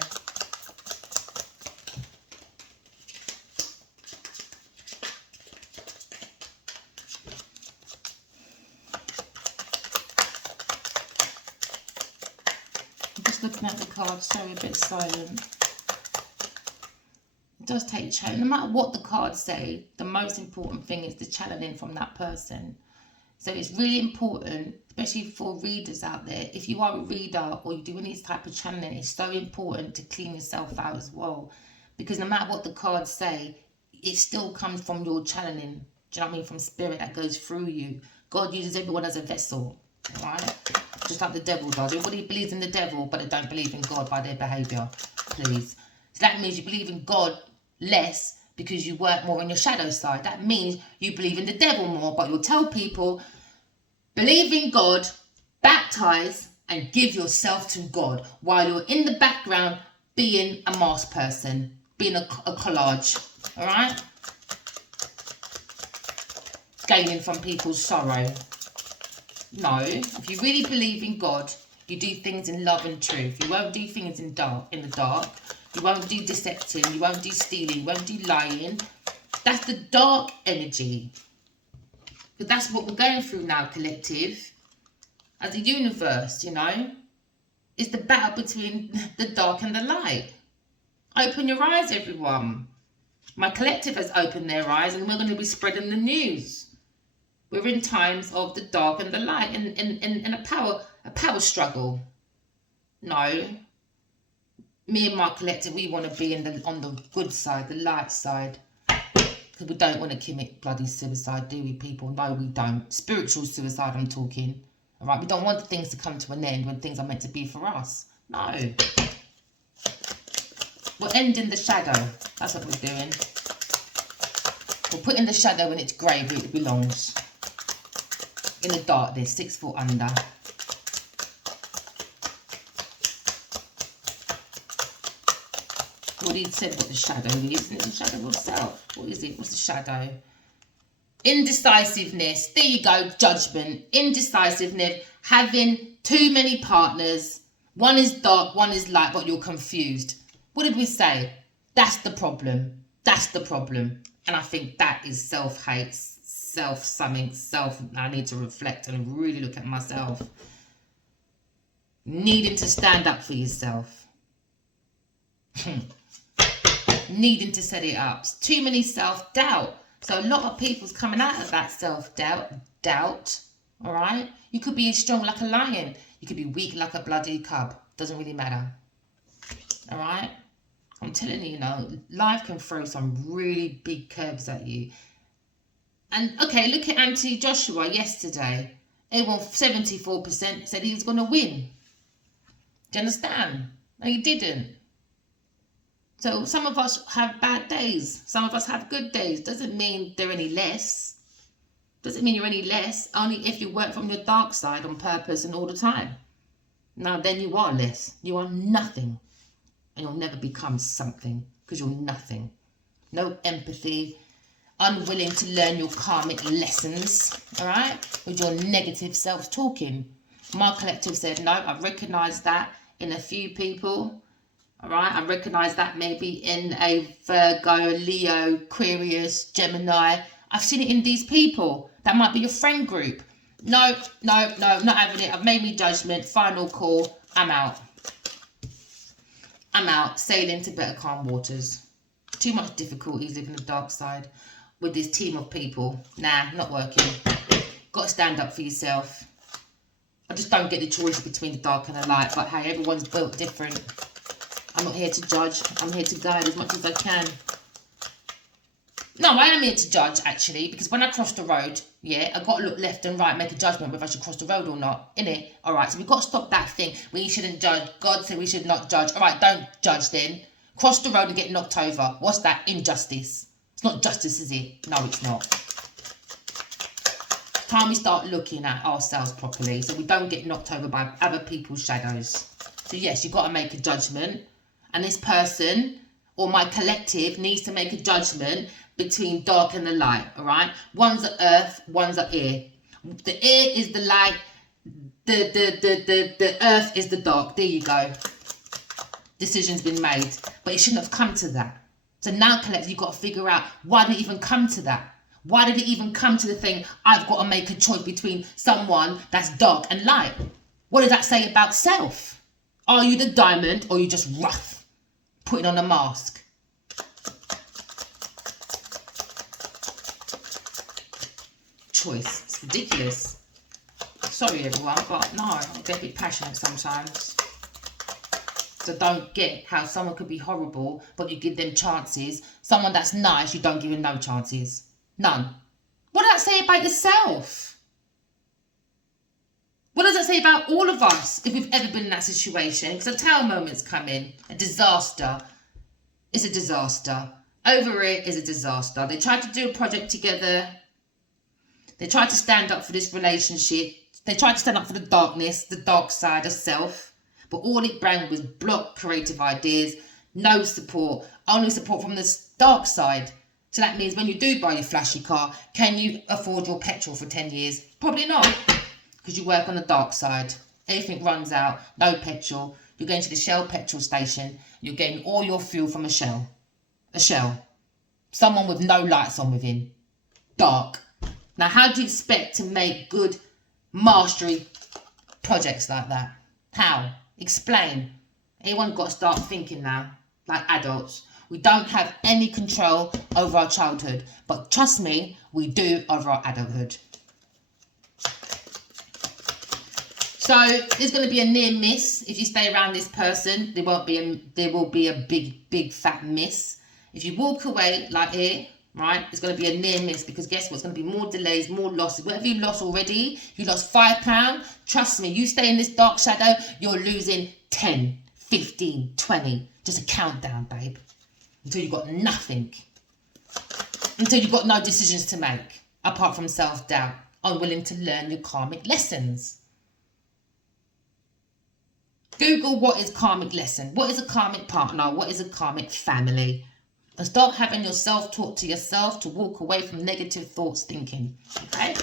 looking at the cards. Sorry, a bit silent. It does take change. No matter what the cards say, the most important thing is the channeling from that person. So it's really important, especially for readers out there. If you are a reader or you do any type of channeling, it's so important to clean yourself out as well. Because no matter what the cards say, it still comes from your channeling. Do you know what I mean? From spirit that goes through you. God uses everyone as a vessel, right? Just like the devil does. Everybody believes in the devil, but they don't believe in God by their behaviour. Please. So that means you believe in God less because you work more on your shadow side. That means you believe in the devil more, but you'll tell people, believe in God, baptize, and give yourself to God while you're in the background being a masked person, being a collage, all right? Gaining from people's sorrow. No, if you really believe in God, you do things in love and truth. You won't do things in the dark. You won't do deception. You won't do stealing. You won't do lying. That's the dark energy. But that's what we're going through now, collective. As a universe, you know. It's the battle between the dark and the light. Open your eyes, everyone. My collective has opened their eyes and we're going to be spreading the news. We're in times of the dark and the light and a power struggle. No. Me and my collective, we want to be on the good side, the light side. Because we don't want to commit bloody suicide, do we, people? No, we don't. Spiritual suicide, I'm talking. All right, we don't want things to come to an end when things are meant to be for us. No. We're ending the shadow. That's what we're doing. We're putting the shadow in its grave where it belongs. In the darkness, 6 foot under. Already said what the shadow is. Isn't it the shadow of self? What is it? What's the shadow? Indecisiveness. There you go. Judgment. Indecisiveness. Having too many partners. One is dark, one is light, but you're confused. What did we say? That's the problem. That's the problem. And I think that is self-hate, self-something, I need to reflect and really look at myself. Needing to stand up for yourself. Needing to set it up. Too many self-doubt. So a lot of people's coming out of that self-doubt. All right? You could be strong like a lion. You could be weak like a bloody cub. Doesn't really matter. All right? I'm telling you, you know, life can throw some really big curves at you. And, okay, look at Auntie Joshua yesterday. Everyone, 74% said he was going to win. Do you understand? No, he didn't. So some of us have bad days. Some of us have good days. Doesn't mean they're any less. Doesn't mean you're any less. Only if you work from your dark side on purpose and all the time. Now, then you are less. You are nothing. And you'll never become something. Because you're nothing. No empathy. Unwilling to learn your karmic lessons. Alright? With your negative self-talking. My collective said, no, I recognise that in a few people. Alright, I recognise that maybe in a Virgo, Leo, Aquarius, Gemini. I've seen it in these people. That might be your friend group. No, not having it. I've made me judgment. Final call. I'm out. I'm out. Sailing to better calm waters. Too much difficulties living the dark side with this team of people. Nah, not working. Got to stand up for yourself. I just don't get the choice between the dark and the light. But hey, everyone's built different. I'm not here to judge. I'm here to guide as much as I can. No, I am here to judge, actually, because when I cross the road, yeah, I've got to look left and right, make a judgment whether I should cross the road or not, innit? All right, so we've got to stop that thing. We shouldn't judge. God said we should not judge. All right, don't judge then. Cross the road and get knocked over. What's that? Injustice. It's not justice, is it? No, it's not. Time we start looking at ourselves properly so we don't get knocked over by other people's shadows. So, yes, you've got to make a judgment. And this person or my collective needs to make a judgment between dark and the light, all right? One's the earth, one's the air. The air is the light, the earth is the dark. There you go. Decision's been made. But it shouldn't have come to that. So now, collective, you've got to figure out why did it even come to that? Why did it even come to the thing, I've got to make a choice between someone that's dark and light? What does that say about self? Are you the diamond or are you just rough, putting on a mask? Choice. It's ridiculous. Sorry everyone, but no, I get a bit passionate sometimes. So don't get how someone could be horrible, but you give them chances. Someone that's nice, you don't give him no chances. None. What does that say about yourself? What does that say about all of us if we've ever been in that situation? Because a tower moment's come in. A disaster. It's a disaster. Over it is a disaster. They tried to do a project together. They tried to stand up for this relationship. They tried to stand up for the darkness, the dark side of self. But all it brought was blocked creative ideas, no support, only support from the dark side. So that means when you do buy your flashy car, can you afford your petrol for 10 years? Probably not, because you work on the dark side. Everything runs out, no petrol. You're going to the Shell petrol station. You're getting all your fuel from a Shell. A Shell. Someone with no lights on within. Dark. Now, how do you expect to make good mastery projects like that? How? Explain. Everyone's got to start thinking now, like adults. We don't have any control over our childhood, but trust me, we do over our adulthood. So there's going to be a near miss if you stay around this person. There will be a big fat miss. If you walk away like here, right, it's going to be a near miss, because guess what? It's going to be more delays, more losses. Whatever you lost already, you lost £5. Trust me, you stay in this dark shadow, you're losing 10, 15, 20. Just a countdown, babe. Until you've got nothing. Until you've got no decisions to make, apart from self-doubt. Unwilling to learn your karmic lessons. Google what is karmic lesson. What is a karmic partner? What is a karmic family? And start having your self-talk to yourself to walk away from negative thoughts thinking. Okay?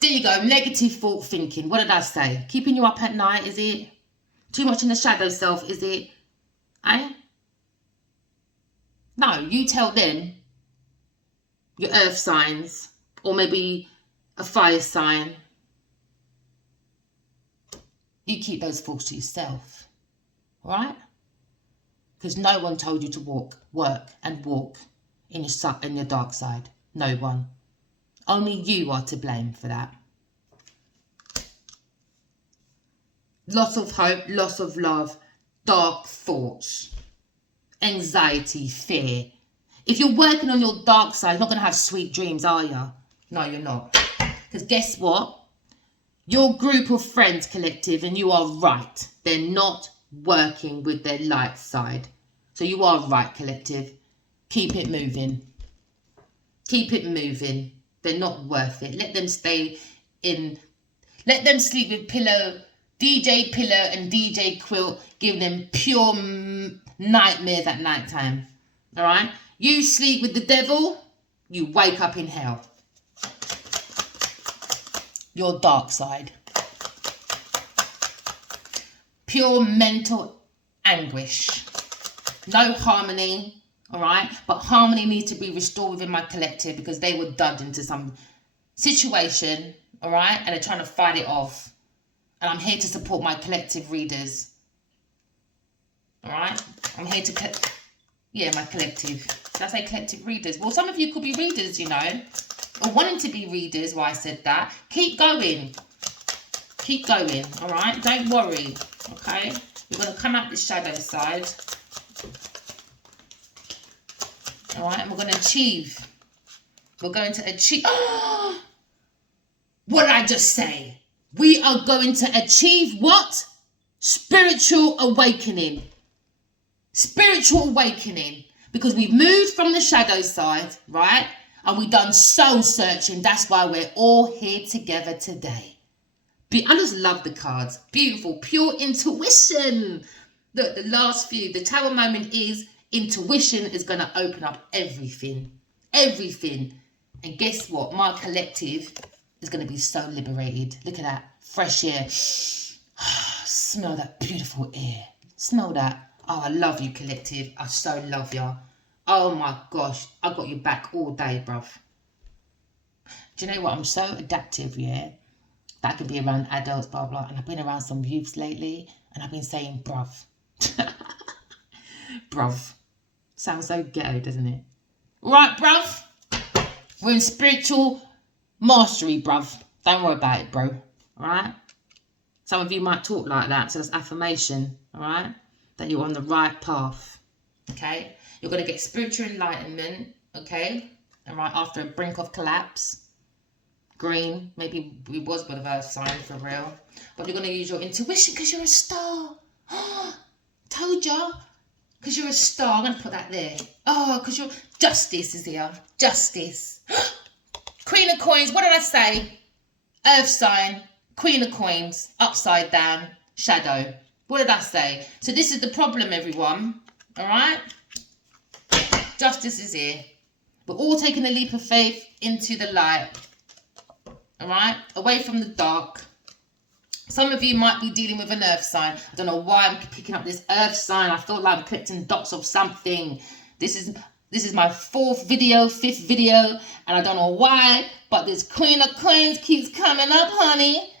There you go. Negative thought thinking. What did I say? Keeping you up at night, is it? Too much in the shadow self, is it? Eh? No, you tell them, your earth signs, or maybe a fire sign. You keep those thoughts to yourself. Alright? Because no one told you to work in your dark side. No one. Only you are to blame for that. Loss of hope, loss of love, dark thoughts, anxiety, fear. If you're working on your dark side, you're not going to have sweet dreams, are you? No, you're not. Because guess what? Your group of friends, collective, and you are right. They're not working with their light side. So you are right, collective. Keep it moving. Keep it moving. They're not worth it. Let them stay in. Let them sleep with DJ Pillow and DJ Quilt. Give them pure nightmares at night time. All right? You sleep with the devil, you wake up in hell. Your dark side. Pure mental anguish. No harmony, all right? But harmony needs to be restored within my collective, because they were dubbed into some situation, all right? And they're trying to fight it off. And I'm here to support my collective readers. All right? I'm here to... my collective. Did I say collective readers? Well, some of you could be readers, you know. Or wanting to be readers, why I said that. Keep going. Keep going, all right? Don't worry, okay? We're going to come out the shadow side. All right? And we're going to achieve. We're going to achieve... Oh! What did I just say? We are going to achieve what? Spiritual awakening. Spiritual awakening. Because we've moved from the shadow side, right? And we've done soul searching. That's why we're all here together today. I just love the cards. Beautiful. Pure intuition. Look, the last few. The tower moment is intuition is going to open up everything. Everything. And guess what? My collective is going to be so liberated. Look at that. Fresh air. Smell that beautiful air. Smell that. Oh, I love you, collective. I so love you. Oh my gosh. I got your back all day, bruv. Do you know what? I'm so adaptive, yeah? That could be around adults, blah, blah. And I've been around some youths lately, and I've been saying, bruv. Bruv. Sounds so ghetto, doesn't it? Right, bruv. We're in spiritual mastery, bruv. Don't worry about it, bro. Alright? Some of you might talk like that, so that's affirmation, alright? That you're on the right path. Okay? You're going to get spiritual enlightenment, okay? Alright, after a brink of collapse. Green, maybe we was a bit of a sign for real. But you're going to use your intuition because you're a star. Told ya. Because you're a star. I'm going to put that there. Oh, because you're... Justice is here. Justice. Queen of Coins. What did I say? Earth sign. Queen of Coins. Upside down. Shadow. What did I say? So this is the problem, everyone. All right? Justice is here. We're all taking a leap of faith into the light. All right? Away from the dark. Some of you might be dealing with an earth sign. I don't know why I'm picking up this earth sign. I feel like I'm collecting dots of something. This is my fifth video, and I don't know why, but this Queen of Coins keeps coming up, honey.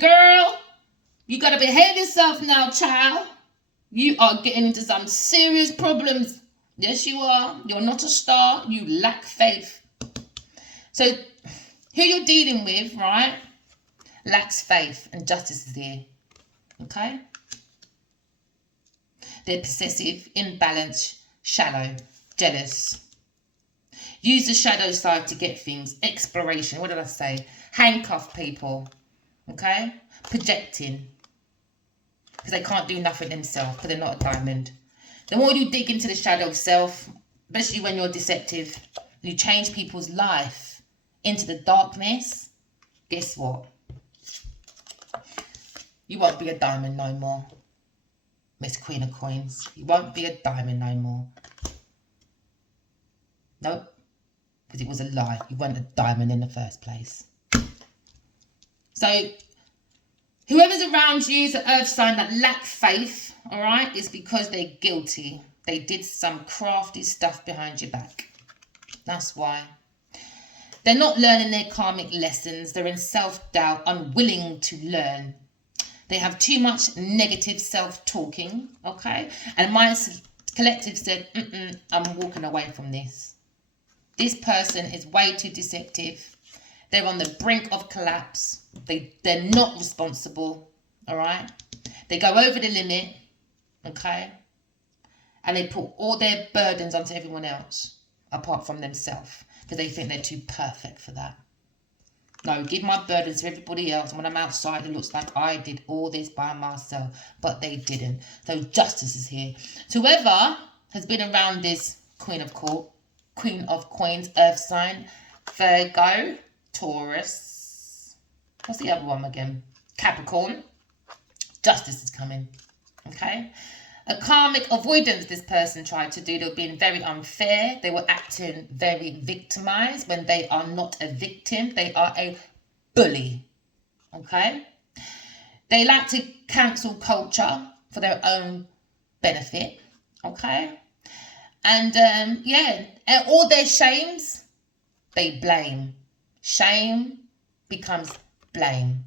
Girl, you gotta behave yourself now, child. You are getting into some serious problems. Yes, you are. You're not a star. You lack faith. So, who you're dealing with, right, lacks faith, and justice is here. Okay? They're possessive, imbalanced, shallow, jealous. Use the shadow side to get things. Exploration. What did I say? Handcuff people. Okay? Projecting. Because they can't do nothing themselves, because they're not a diamond. The more you dig into the shadow self, especially when you're deceptive, you change people's life into the darkness, guess what? You won't be a diamond no more. Miss Queen of Coins. You won't be a diamond no more. Nope. Because it was a lie. You weren't a diamond in the first place. So, whoever's around you is an earth sign that lack faith, alright, is because they're guilty. They did some crafty stuff behind your back. That's why. They're not learning their karmic lessons. They're in self-doubt, unwilling to learn. They have too much negative self-talking, okay? And my collective said, I'm walking away from this. This person is way too deceptive. They're on the brink of collapse. They're not responsible, all right? They go over the limit, okay? And they put all their burdens onto everyone else, apart from themselves, because they think they're too perfect for that. No, give my burdens to everybody else. And when I'm outside, it looks like I did all this by myself. But they didn't. So justice is here. So whoever has been around this Queen of Coins, earth sign, Virgo, Taurus. What's the other one again? Capricorn. Justice is coming. Okay? A karmic avoidance this person tried to do. They were being very unfair. They were acting very victimized when they are not a victim. They are a bully. Okay? They like to cancel culture for their own benefit. Okay? And, all their shames, they blame. Shame becomes blame.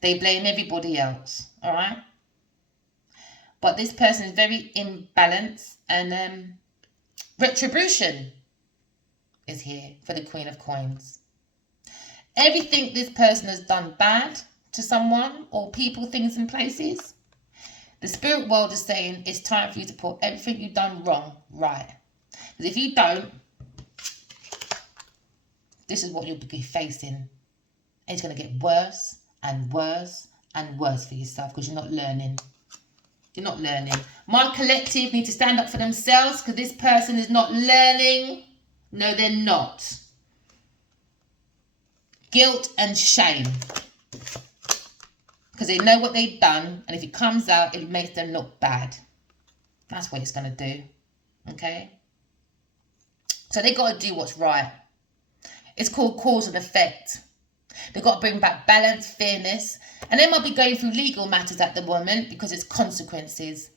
They blame everybody else. All right? But this person is very imbalanced, and retribution is here for the Queen of Coins. Everything this person has done bad to someone or people, things and places, the spirit world is saying it's time for you to put everything you've done wrong right. Because if you don't, this is what you'll be facing. And it's going to get worse and worse and worse for yourself because you're not learning. You're not learning. My collective need to stand up for themselves because this person is not learning. No, they're not. Guilt and shame. Because they know what they've done, and if it comes out, it makes them look bad. That's what it's going to do. Okay? So they got to do what's right. It's called cause and effect. They've got to bring back balance, fairness. And they might be going through legal matters at the moment because it's consequences.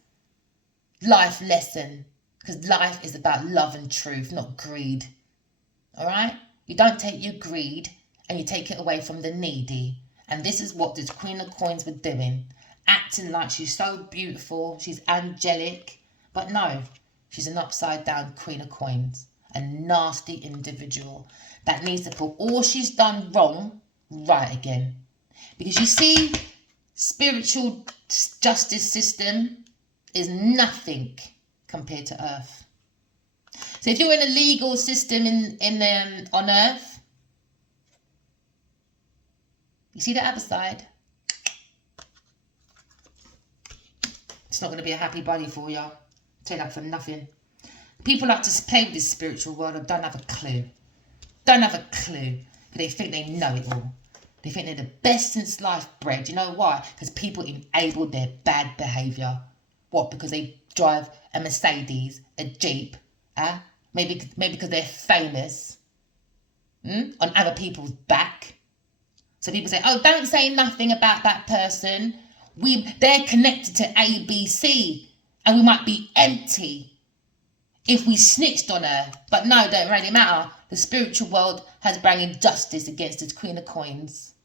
Life lesson. Because life is about love and truth, not greed. Alright? You don't take your greed and you take it away from the needy. And this is what this Queen of Coins were doing. Acting like she's so beautiful, she's angelic. But no, she's an upside down Queen of Coins. A nasty individual that needs to put all she's done wrong right again. Because you see, spiritual justice system is nothing compared to Earth. So if you're in a legal system on Earth, you see the other side. It's not going to be a happy body for you. I'll tell you that for nothing. People like to play with this spiritual world and don't have a clue. Don't have a clue. Because they think they know it all. They think they're the best since sliced bread. You know why? Because people enable their bad behaviour. What? Because they drive a Mercedes, a Jeep. Maybe because they're famous. On other people's back. So people say, oh, don't say nothing about that person. They're connected to ABC. And we might be empty if we snitched on her. But no, it don't really matter. The spiritual world has brought injustice against this Queen of Coins.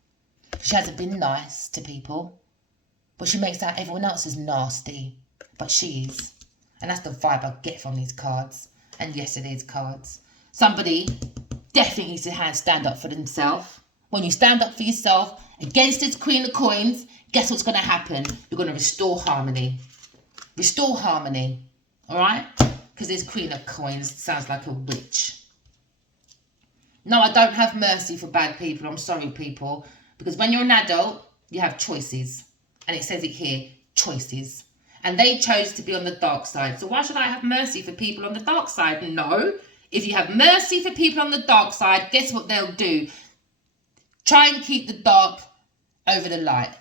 She hasn't been nice to people. But she makes out everyone else is nasty. But she is. And that's the vibe I get from these cards. And yesterday's cards. Somebody definitely needs to stand up for themselves. When you stand up for yourself against this Queen of Coins, guess what's going to happen? You're going to restore harmony. Restore harmony. Alright? Because this Queen of Coins sounds like a witch. No, I don't have mercy for bad people. I'm sorry, people. Because when you're an adult, you have choices. And it says it here, choices. And they chose to be on the dark side. So why should I have mercy for people on the dark side? No. If you have mercy for people on the dark side, guess what they'll do? Try and keep the dark over the light.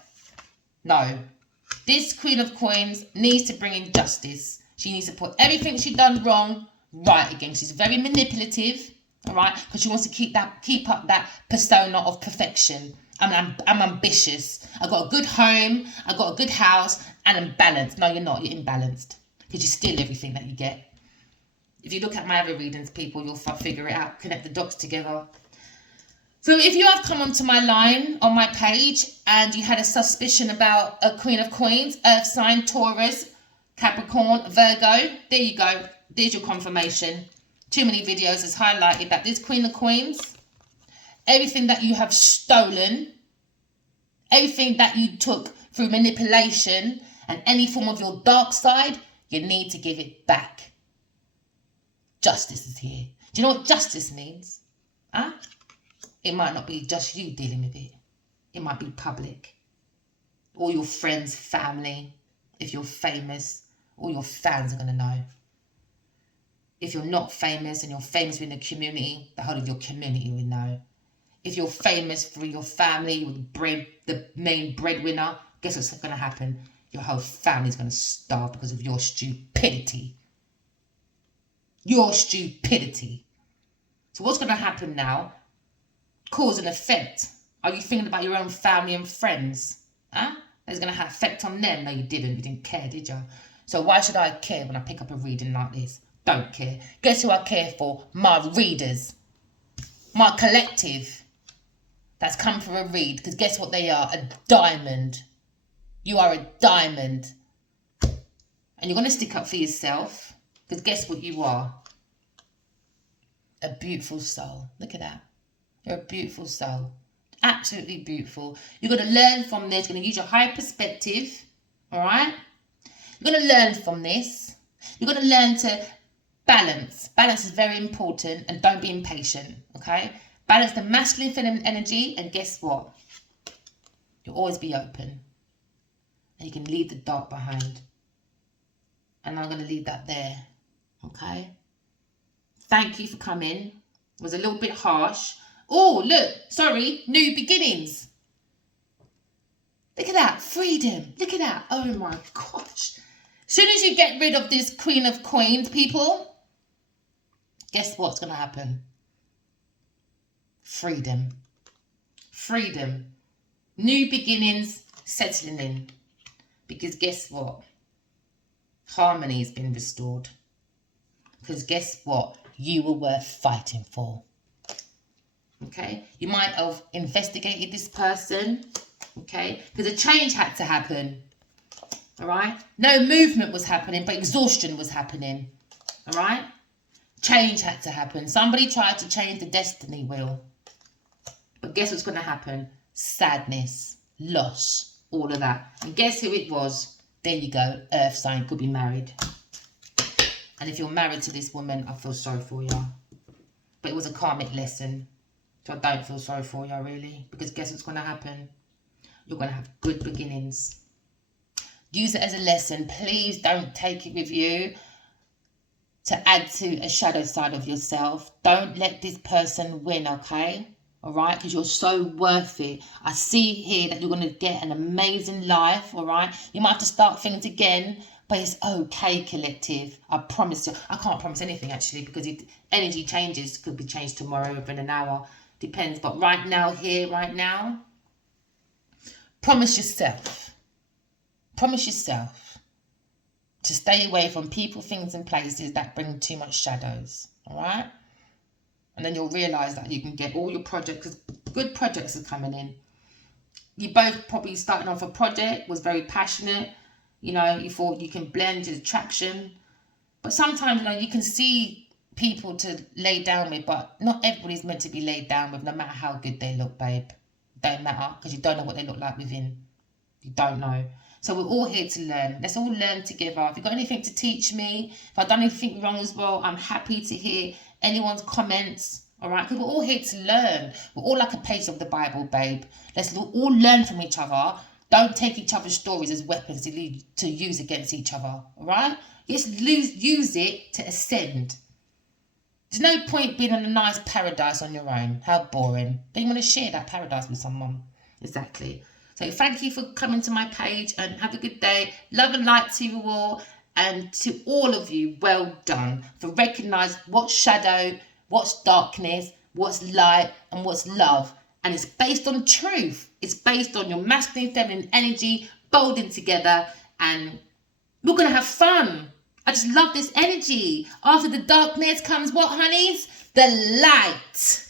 No. This Queen of Coins needs to bring in justice. She needs to put everything she's done wrong right again. She's very manipulative, all right? Because she wants to keep up that persona of perfection. I'm ambitious. I've got a good home. I've got a good house. And I'm balanced. No, you're not. You're imbalanced. Because you steal everything that you get. If you look at my other readings, people, you'll figure it out. Connect the dots together. So if you have come onto my line on my page and you had a suspicion about a Queen of Coins, Earth sign, Taurus, Capricorn, Virgo, there you go. There's your confirmation. Too many videos has highlighted that this Queen of Coins, everything that you have stolen, everything that you took through manipulation and any form of your dark side, you need to give it back. Justice is here. Do you know what justice means? It might not be just you dealing with it. It might be public. All your friends, family. If you're famous, all your fans are going to know. If you're not famous and you're famous within the community, the whole of your community will know. If you're famous for your family, you're the main breadwinner, guess what's going to happen? Your whole family's going to starve because of your stupidity. Your stupidity. So what's going to happen now? Cause and effect. Are you thinking about your own family and friends? It's going to have effect on them. No, you didn't. You didn't care, did you? So why should I care when I pick up a reading like this? Don't care. Guess who I care for? My readers. My collective. That's come for a read. Because guess what they are? A diamond. You are a diamond. And you're going to stick up for yourself. Because guess what you are? A beautiful soul. Look at that. You're a beautiful soul. Absolutely beautiful. You're going to learn from this. You're going to use your higher perspective. Alright? You're going to learn from this. You're going to learn to balance. Balance is very important. And don't be impatient. Okay? Balance the masculine feminine energy. And guess what? You'll always be open. And you can leave the dark behind. And I'm going to leave that there. Okay? Thank you for coming. It was a little bit harsh. Oh, look. Sorry. New beginnings. Look at that. Freedom. Look at that. Oh, my gosh. As soon as you get rid of this Queen of Coins, people, guess what's going to happen? Freedom. Freedom. New beginnings settling in. Because guess what? Harmony has been restored. Because guess what? You were worth fighting for. Okay, you might have investigated this person. Okay, because a change had to happen. All right, no movement was happening, but exhaustion was happening. All right, change had to happen. Somebody tried to change the destiny wheel, but guess what's going to happen? Sadness, loss, all of that. And guess who it was? There you go, earth sign, could be married. And if you're married to this woman, I feel sorry for you. But it was a karmic lesson. So I don't feel sorry for you, really. Because guess what's going to happen? You're going to have good beginnings. Use it as a lesson. Please don't take it with you to add to a shadow side of yourself. Don't let this person win, okay? All right? Because you're so worth it. I see here that you're going to get an amazing life, all right? You might have to start things again, but it's okay, collective. I promise you. I can't promise anything, actually, because energy changes. Could be changed tomorrow, within an hour. Depends. But right now, here, right now, promise yourself to stay away from people, things, and places that bring too much shadows. All right? And then you'll realise that you can get all your projects, because good projects are coming in. You both probably starting off a project, was very passionate. You know, you thought you can blend your attraction. But sometimes, you know, you can see people to lay down with, but not everybody's meant to be laid down with, no matter how good they look, babe. Don't matter, because you don't know what they look like within. You don't know. So we're all here to learn. Let's all learn together. If you've got anything to teach me, if I've done anything wrong as well, I'm happy to hear anyone's comments. All right? Because we're all here to learn. We're all like a page of the Bible, babe. Let's all learn from each other. Don't take each other's stories as weapons to use against each other. All right? Just use it to ascend. There's no point being in a nice paradise on your own. How boring. Don't you want to share that paradise with someone? Exactly. So thank you for coming to my page, and have a good day. Love and light to you all, and to all of you, well done for recognising what's shadow, what's darkness, what's light, and what's love. And it's based on truth. It's based on your masculine, feminine energy bolding together, and we're going to have fun. I just love this energy. After the darkness comes what, honeys? The light.